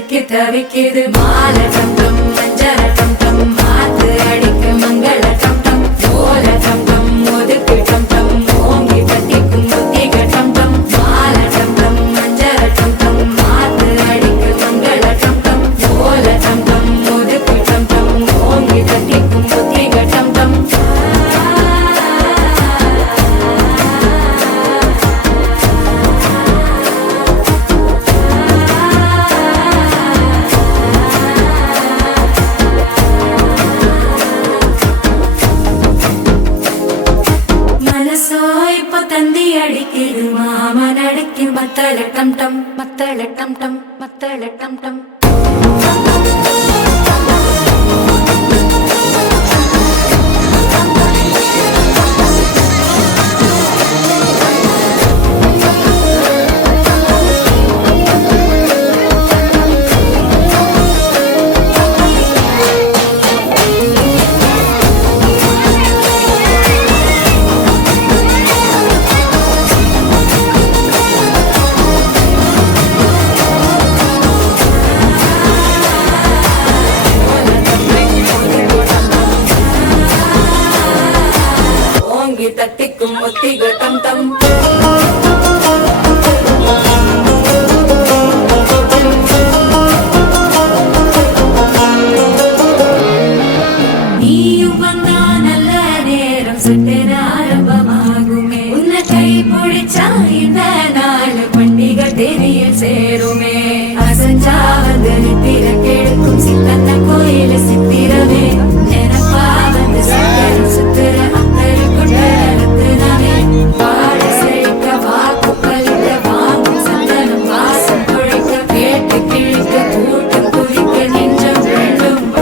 சிக்கி தவிக்குது மால டம் டம் மஞ்சள டம் டம் மாத்து அடிக்கு மங்கள டம் டம் ஓல டம் டம் ஒதுக்கு டம் டம் ஓங்கி பத்திக்கும் புத்திக டம் டம் மால டம் டம் மஞ்சள டம் டம் மாத்து அடிக்கு மங்கள டம் டம் ஓல டம் டம் ஒதுக்கு டம் டம் ஓங்கி பத்திக்கும் புத்திக டம் டம் தந்தி அடிக்குது மாமன் அடிக்கு மத்தள டம் டம் மத்தள டம் டம் மத்தள டம் டம் தட்டிக்கும் ஒத்திக டம் டம் நீயும் வந்தா நல்ல நேரம் சட்டென ஆரம்பமாகுமே உன்னை கை பிடிச்சா இந்த நாள் பண்டிகை தெரியல் சேருமே அசஞ்சா வந்து நித்திர கெடுக்கும் சித்தன்ன கோயில்